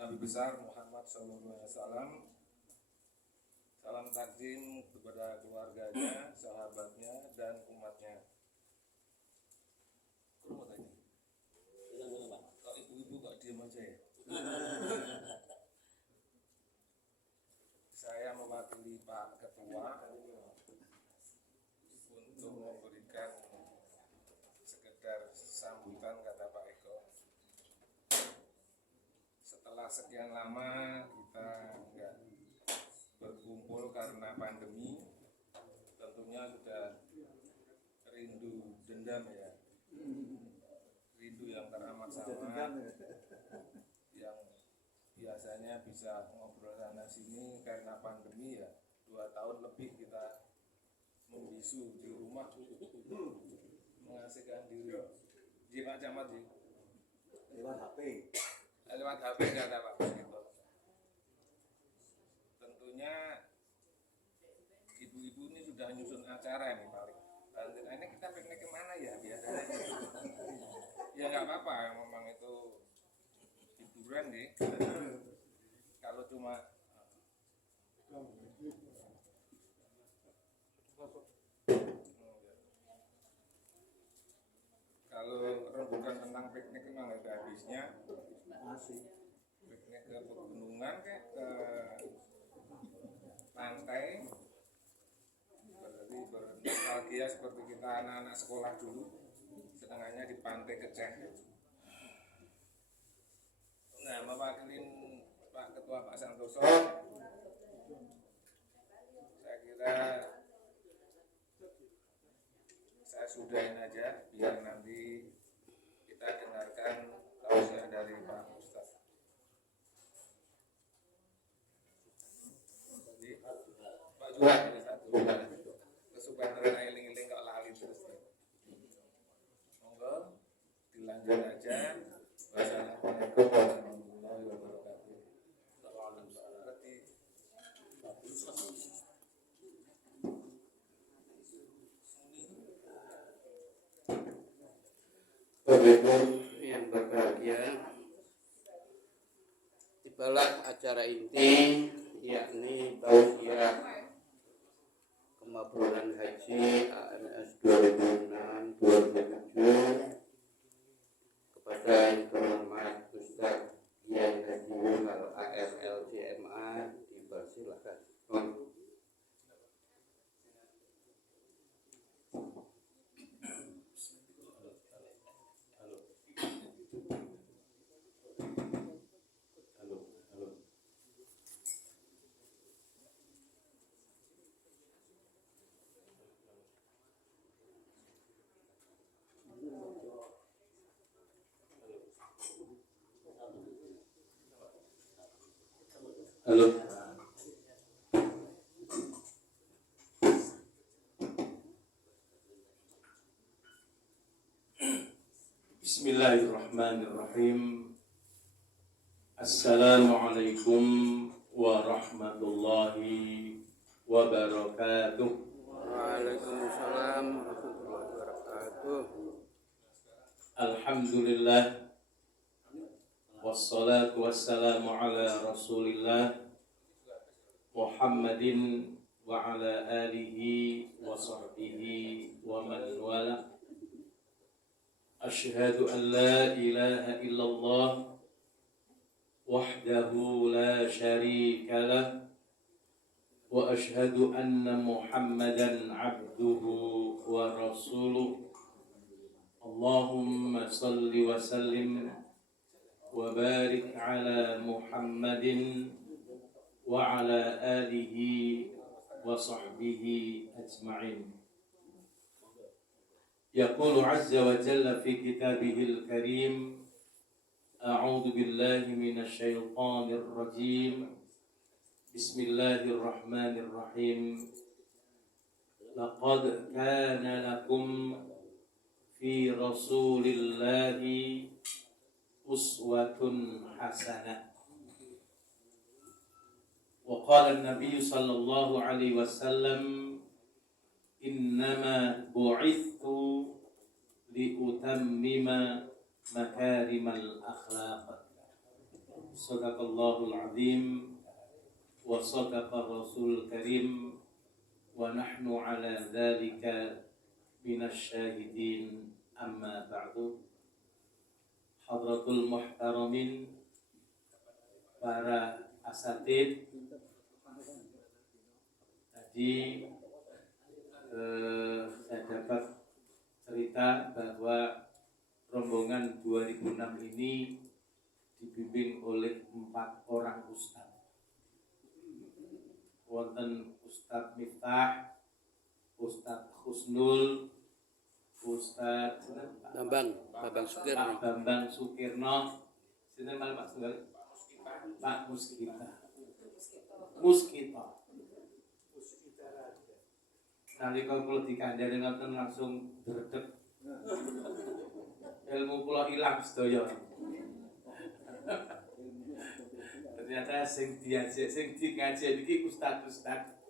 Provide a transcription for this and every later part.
Nabi besar Muhammad SAW. Salam takdim kepada keluarganya, sahabatnya, dan umatnya. Kok ibu-ibu kok diam aja ya? Saya mewakili Pak Ketua untuk memberikan sekedar sambutan, kata Pak Eko. Setelah sekian lama kita enggak berkumpul karena pandemi, tentunya sudah rindu dendam ya, rindu yang teramat sangat, yang biasanya bisa ngobrol sana sini. Karena pandemi ya, 2 tahun lebih kita membisu di rumah, mengasihkan diri. Ji Pak Camat ji, lewat HP kata Pak gitu. Tentunya ibu-ibu ini sudah nyusun acara nih paling. Ini kita piknik kemana ya biasanya? Ya nggak apa-apa, memang itu hiburan nih. Kalau cuma rembukan tentang piknik memang nggak ada habisnya. Piknik ke pegunungan kayak ke pantai, bernostalgia seperti kita anak-anak sekolah dulu, setengahnya di pantai Keceh. Nah, mewakilin Pak Ketua Pak Santoso, saya kira saya sudahin aja biar nanti kita dengarkan tausiah dari Pak Ustaz. Pak juga ini satu kesukaan eling-eling kok lali terus. Monggo dilanjut aja. Wassalamualaikum warahmatullahi wabarakatuh. Bapak-Ibu yang berbahagia, tibalah acara inti, yakni tausiah kemakbulan haji ANS 2006-2007 kepada yang terhormat Ustaz Kiai Haji Muhammad ARLCMA, dipersilakan. Halo. Bismillahirrahmanirrahim. Assalamualaikum warahmatullahi wabarakatuh. Waalaikumsalam warahmatullahi wabarakatuh. Alhamdulillah, wassalatu wassalamu ala rasulillah Muhammadin wa ala alihi wa sahbihi wa man wala. Ashhadu an la ilaha illallah wahdahu la syarika lah, wa ashhadu anna Muhammadan abduhu wa rasuluh. Allahumma salli wa sallim wa barik ala Muhammadin wa ala alihi wa sahbihi ajma'in. Yaqulu azza wa jalla fi kitabihil karim, a'udzu billahi minasy syaithanir rajim. Bismillahirrahmanirrahim. Laqad kana lakum fi rasulillahi uswatun hasanah. Wa qala an-nabiy sallallahu alaihi wasallam, innama bu'ithtu li utammima makarimal akhlaq. Sadaqallahul azim wa sadaqa rasul karim wa nahnu ala dzalika minasyahidin amma ba'du. Hadratul muhtaramin, para asatid, tadi saya dapat cerita bahwa rombongan 2006 ini dibimbing oleh 4 orang ustadz. Wonten Ustadz Miftah, Ustadz Husnul, Ustadz Bambang Sukirno. Pak Bambang Sukirno, sinten malih Pak Sukirno? Pak Muskita. Nalika kula dikandhani ngoten langsung dredeg. Ilmu kula ilang sedaya. Ternyata sing diajak, sing ngajak iki ustaz-ustaz.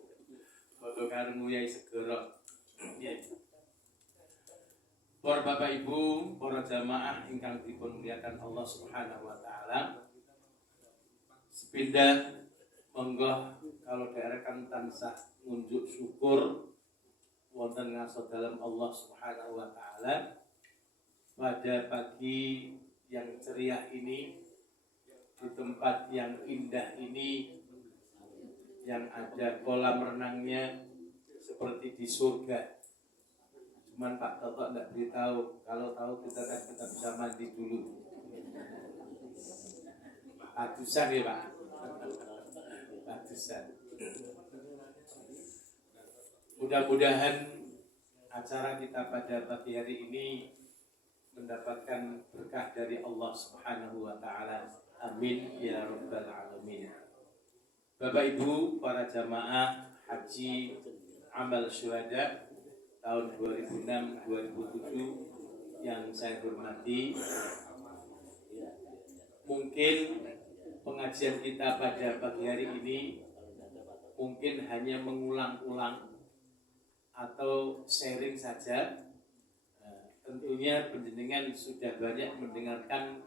Padha karo Yai Segara. Para Bapak Ibu, para jamaah ingkang dipun muliakan Allah Subhanahu wa taala. Sepindah monggo kalau daerahkan tansah ngunjuk syukur wonten ngaso dalam Allah Subhanahu wa taala pada pagi yang ceria ini, di tempat yang indah ini, yang ada kolam renangnya seperti di surga. Cuman Pak Toto tidak beritahu, kalau tahu kita bisa mandi dulu. Atusan ya Pak. Atusan. Mudah-mudahan acara kita pada pagi hari ini mendapatkan berkah dari Allah Subhanahu wa taala. Amin ya rabbal alamin. Bapak Ibu, para jamaah haji amal syuhada tahun 2006-2007 yang saya hormati, mungkin pengajian kita pada pagi hari ini mungkin hanya mengulang-ulang atau sharing saja. Tentunya penjenengan sudah banyak mendengarkan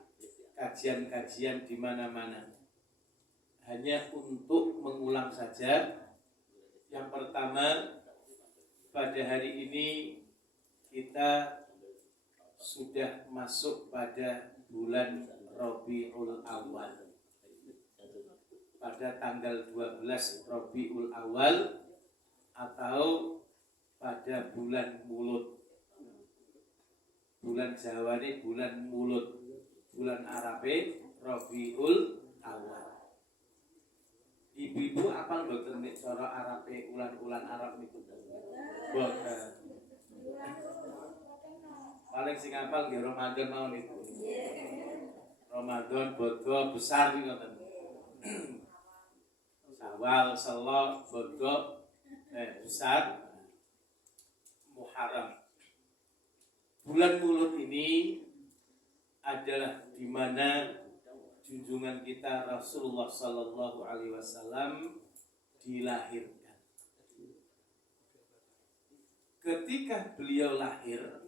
kajian-kajian di mana-mana. Hanya untuk mengulang saja. Yang pertama, pada hari ini kita sudah masuk pada bulan Rabiul Awal. Pada tanggal 12 Rabiul Awal atau pada bulan Mulut. Bulan Jawa ini bulan Mulut, bulan Arabe Rabiul Awal. Ibu-ibu apa mboten nek cara Arabe ulan-ulan Arab niku? Mboten. Paling sing apal nggih Ramadan mau niku. Ramadan bodho besar niku ngoten. Syawal, Selo, bodho besar, Muharram. Bulan Mulut ini adalah di mana junjungan kita Rasulullah Sallallahu Alaihi Wasallam dilahirkan. Ketika beliau lahir,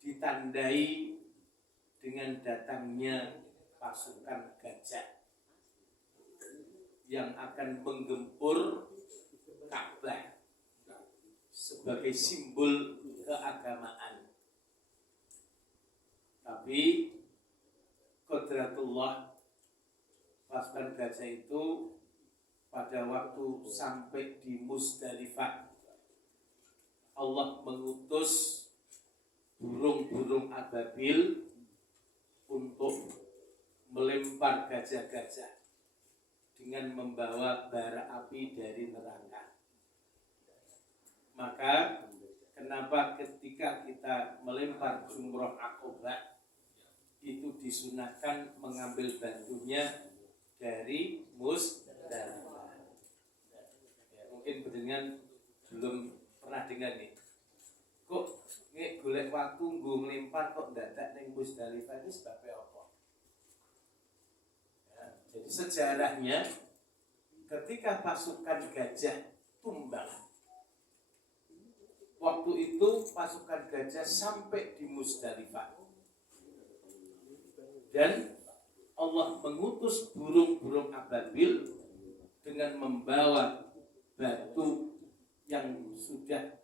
ditandai dengan datangnya pasukan gajah yang akan menggempur Ka'bah sebagai simbol keagamaan. Tapi qadratullah, pasukan gajah itu pada waktu sampai di Musdalifah, Allah mengutus burung-burung ababil untuk melempar gajah-gajah dengan membawa bara api dari neraka. Maka kenapa ketika kita melempar jumroh Aqobah itu disunahkan mengambil batunya dari Musdalifah? Ya, mungkin dengan belum pernah dengar nih. Kok nek golek waktu nggo nglempar kok dadak ning Musdalifah iki sebabnya apa? Ya, jadi sejarahnya ketika pasukan gajah tumbang, waktu itu pasukan gajah sampai di Musdalifah dan Allah mengutus burung-burung ababil dengan membawa batu yang sudah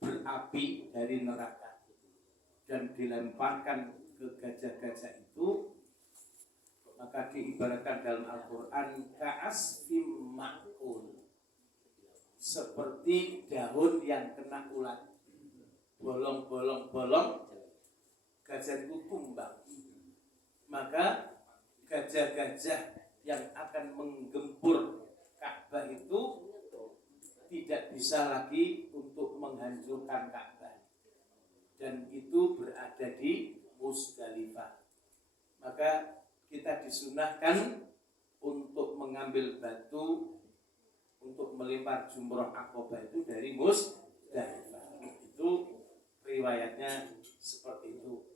berapi dari neraka dan dilemparkan ke gajah-gajah itu, maka diibaratkan dalam Al-Quran ka'asfim ma'kul, seperti daun yang kena ulat, bolong, gajah itu tumbang. Maka gajah-gajah yang akan menggempur Ka'bah itu tidak bisa lagi untuk menghancurkan Ka'bah, dan itu berada di Musdalifah. Maka kita disunahkan untuk mengambil batu untuk melempar jumroh Aqabah itu dari Musdalifah. Itu riwayatnya seperti itu.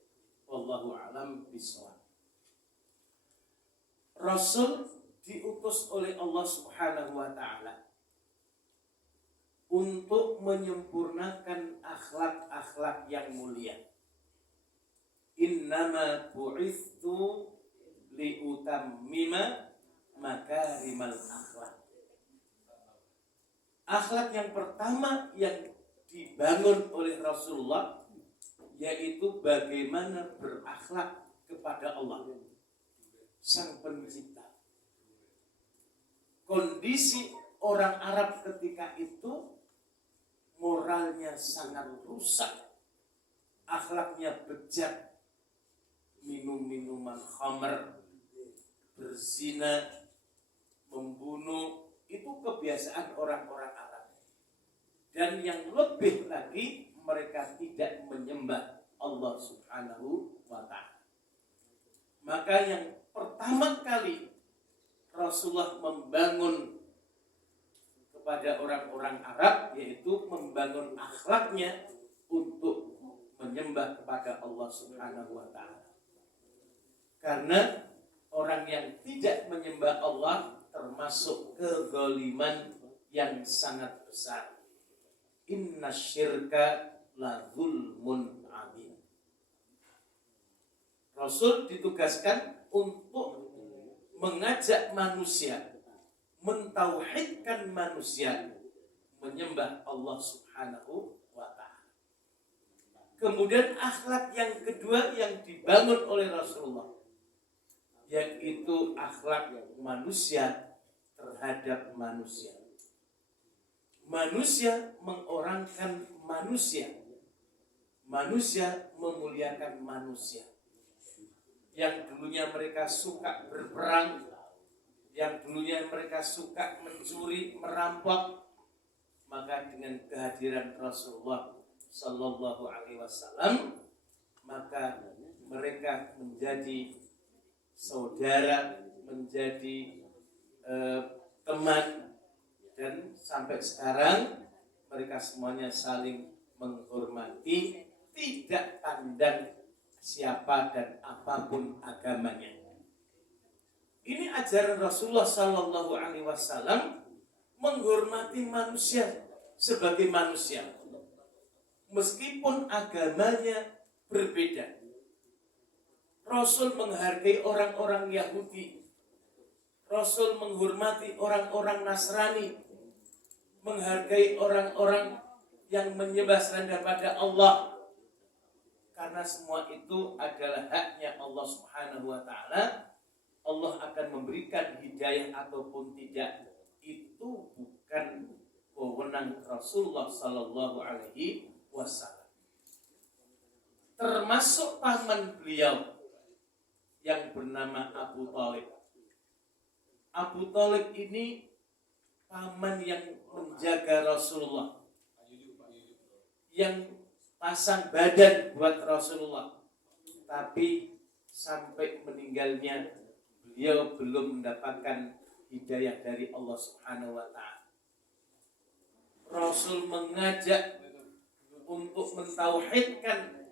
Wallahu a'lam bishawab. Rasul diutus oleh Allah Subhanahu wa ta'ala untuk menyempurnakan akhlak-akhlak yang mulia. Innama bu'ithu liutammima makarimal akhlak. Akhlak yang pertama yang dibangun oleh Rasulullah yaitu bagaimana berakhlak kepada Allah, Sang Pencipta. Kondisi orang Arab ketika itu moralnya sangat rusak, akhlaknya bejat, minum-minuman khamr, berzina, membunuh, itu kebiasaan orang-orang Arab. Dan yang lebih lagi, mereka tidak menyembah Allah Subhanahu wa ta'ala. Maka yang pertama kali Rasulullah membangun kepada orang-orang Arab yaitu membangun akhlaknya untuk menyembah kepada Allah Subhanahu wa ta'ala. Karena orang yang tidak menyembah Allah termasuk kezaliman yang sangat besar. Inna syirka la zulmun adzim. Rasul ditugaskan untuk mengajak manusia, mentauhidkan manusia, menyembah Allah Subhanahu wa ta'ala. Kemudian akhlak yang kedua yang dibangun oleh Rasulullah yaitu akhlak manusia terhadap manusia. Manusia mengorangkan manusia. Manusia memuliakan manusia. Yang dulunya mereka suka berperang, yang dulunya mereka suka mencuri, merampok, maka dengan kehadiran Rasulullah Sallallahu Alaihi Wasallam, maka mereka menjadi saudara, menjadi teman, dan sampai sekarang mereka semuanya saling menghormati, tidak pandang siapa dan apapun agamanya. Ini ajaran Rasulullah Sallallahu Alaihi Wasallam, menghormati manusia sebagai manusia, meskipun agamanya berbeda. Rasul menghargai orang-orang Yahudi, Rasul menghormati orang-orang Nasrani, menghargai orang-orang yang menyembah selain daripada Allah, karena semua itu adalah haknya Allah Subhanahu wa ta'ala. Allah akan memberikan hidayah ataupun tidak, itu bukan wewenang Rasulullah Sallallahu Alaihi Wasallam. Termasuk paman beliau yang bernama Abu Thalib. Abu Thalib ini paman yang menjaga Rasulullah, yang pasang badan buat Rasulullah, tapi sampai meninggalnya beliau belum mendapatkan hidayah dari Allah Subhanahu wa ta'ala. Rasul mengajak untuk mentauhidkan,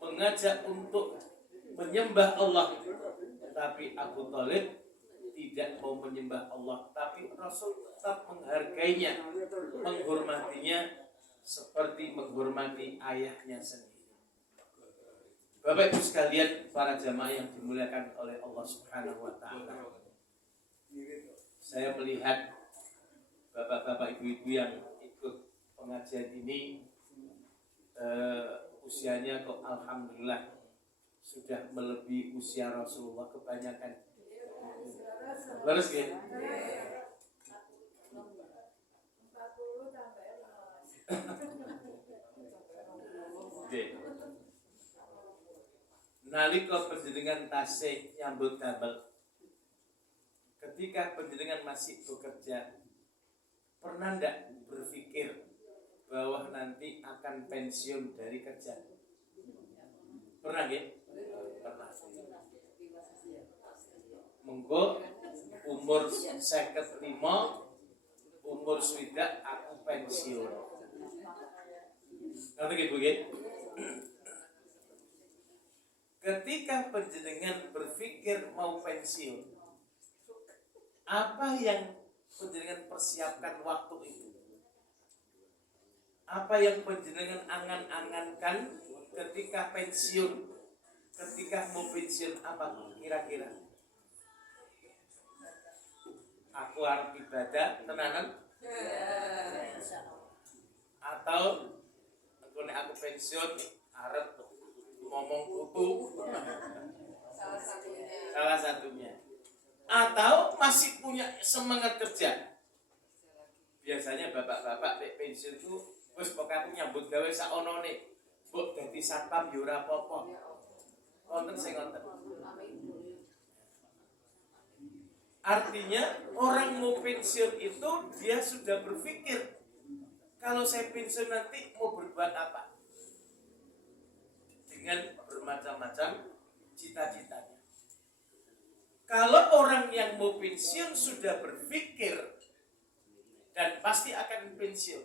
mengajak untuk menyembah Allah, tapi Abu Thalib tidak mau menyembah Allah, tapi Rasul tetap menghargainya, menghormatinya seperti menghormati ayahnya sendiri. Bapak Ibu sekalian, para jamaah yang dimuliakan oleh Allah Subhanahu wa taala. Saya melihat bapak-bapak ibu-ibu yang ikut pengajian ini usianya kok alhamdulillah sudah melebihi usia Rasulullah kebanyakan. Terus ya? Oke. Nalika panjenengan tasih nyambut damel, ketika panjenengan masih bekerja, pernah ndak berpikir bahwa nanti akan pensiun dari kerja? Pernah ya? Pernah. Mengko umur 55, umur swidak aku pensiun. Ngerti nggih Bu nggih? Ketika panjenengan berpikir mau pensiun, apa yang panjenengan persiapkan waktu itu? Apa yang panjenengan angan-angankan ketika pensiun? Ketika mau pensiun apa kira-kira? Aku harus ibadah tenanan? Atau aku pensiun harap ngomong kutu? Salah satunya. Atau masih punya semangat kerja? Biasanya bapak-bapak nek pensiun itu wis pokoke nyambut gawe sak onone. Mbok dadi satpam yo ora apa-apa. Wonten sing ngoten. Artinya orang mau pensiun itu dia sudah berpikir, kalau saya pensiun nanti mau berbuat apa? Dengan bermacam-macam cita-citanya. Kalau orang yang mau pensiun sudah berpikir dan pasti akan pensiun,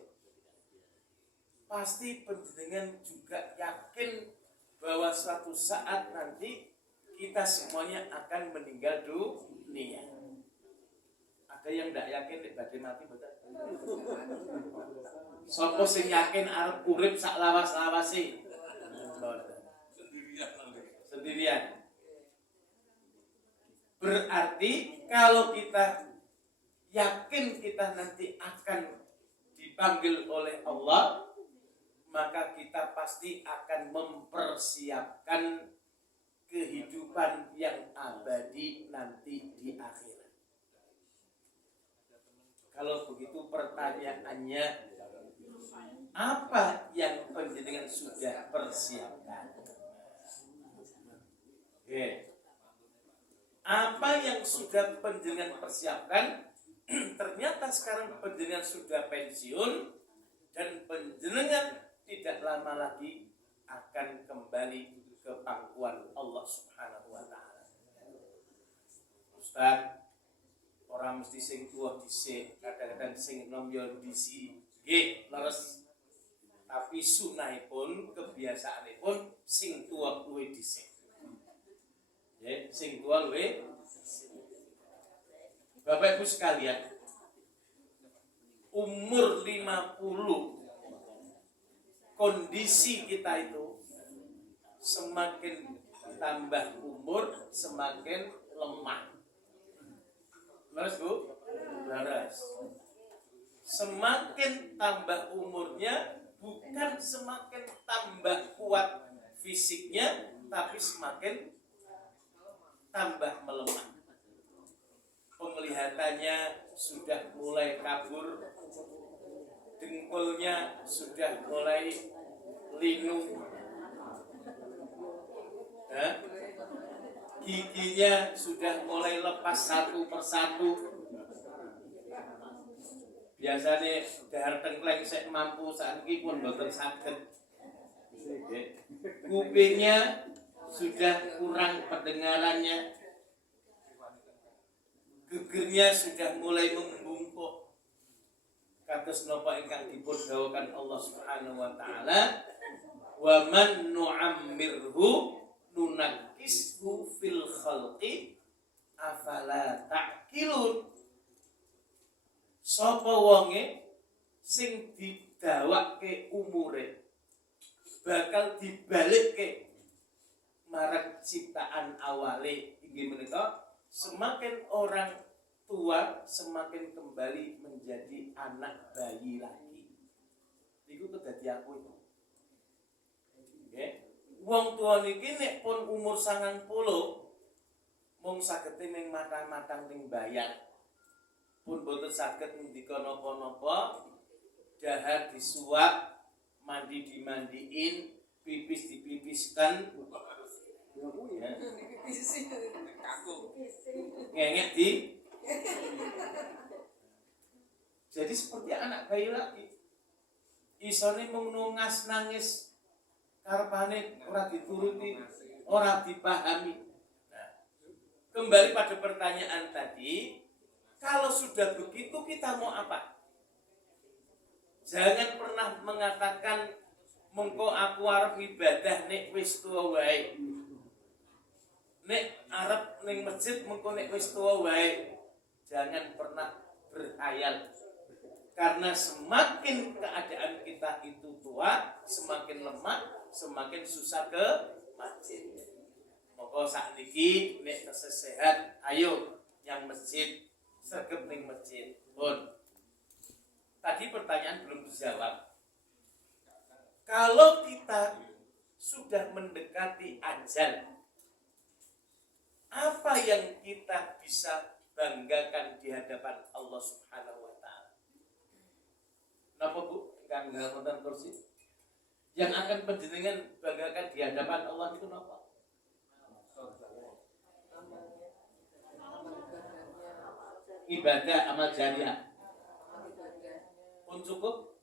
pasti panjenengan juga yakin bahwa suatu saat nanti kita semuanya akan meninggal dunia. Ada yang tidak yakin nek badhe mati betul? Sapa sing yakin arep urip sak lawas-lawase? Sendirian. Berarti kalau kita yakin kita nanti akan dipanggil oleh Allah, maka kita pasti akan mempersiapkan kehidupan yang abadi nanti di akhirat. Kalau begitu pertanyaannya, apa yang panjenengan sudah persiapkan? Oke. Apa yang sudah panjenengan persiapkan? Ternyata sekarang panjenengan sudah pensiun dan panjenengan tidak lama lagi akan kembali ke pangkuan Allah Subhanahu wa taala. Ustaz, orang mesti sing tuwa dhisik, kadang-kadang sing enom yo disi. Nggih, leres. Tapi sunahipun, kebiasaanipun sing tuwa luwih dhisik. Nggih, sing tuwa luwih. Bapak Ibu sekalian, umur 50 kondisi kita itu semakin tambah umur semakin lemah. Leres Bu? Leres. Semakin tambah umurnya bukan semakin tambah kuat fisiknya, tapi semakin tambah melemah. Penglihatannya sudah mulai kabur, dengkulnya sudah mulai linu, giginya sudah mulai lepas satu persatu. Biasanya dahar tengkleng sek mampu saat ini pun boten saged. Kupingnya sudah kurang pendengarannya, gegernya sudah mulai membungkuk. Kados napa ingkang dipun dawuhkan Allah Subhanahu wa taala, wa man nu'ammirhu nunakkishu fil khalqi afala ta'qilun. Sapa wonge sing didawake umure bakal dibalikke marang ciptaan awale inggih menika semakin orang tua semakin kembali menjadi anak bayi lagi. Iku kedadi aku itu. Nggih. Wong tua niki nek pun umur 90 mung saged ning matang-matang ning bayang. Pun boten saged ngendika napa-napa, dahar disuap, mandi dimandiin, pipis dipipiskan, ya. Ngengek di. Jadi seperti anak bayi lagi. Isone mung nungas nangis karepane ora dituruti, ora dipahami. Nah, kembali pada pertanyaan tadi, kalau sudah begitu kita mau apa? Jangan pernah mengatakan mengko aku arep ibadah nek wis tuwa wae. Nek arep ning masjid mengko nek wis tuwa wae. Jangan pernah berhayal. Karena semakin keadaan kita itu tua, semakin lemah, semakin susah ke masjid. Maka sakniki nek sehat, ayo yang masjid sergap ning masjid. Pun. Tadi pertanyaan belum dijawab. Kalau kita sudah mendekati ajal, apa yang kita bisa banggakan di hadapan Allah Subhanahu wa taala? Napa Bu? Kang wonten kursi. Yang akan panjenengan banggakan di hadapan Allah itu napa? Ibadah amal jariah. Pun cukup?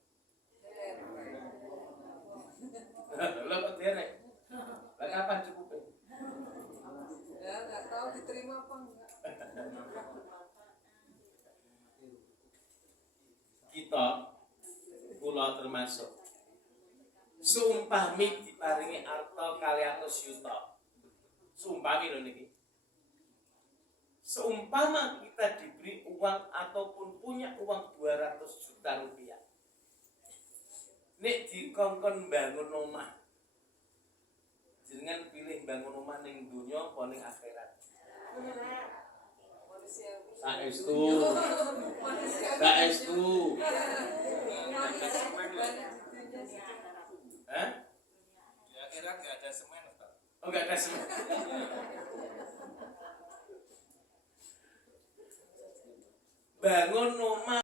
Lha kok derek? Lah kapan cukupnya? Ya nggak tahu diterima apa enggak. Kita kula termasuk sumpami diparingi arta 200 yuta. Sumpami lho niki. Seumpama kita diberi uang ataupun punya uang 200 juta rupiah, nek dikongkon bangun omah, jenengan pilih bangun omah ning dunya apa ning akhirat? Saestu. Saestu. Hah? Di akhirat nggak ada semen, Ustaz. Oh, enggak ada semen. Bangun omah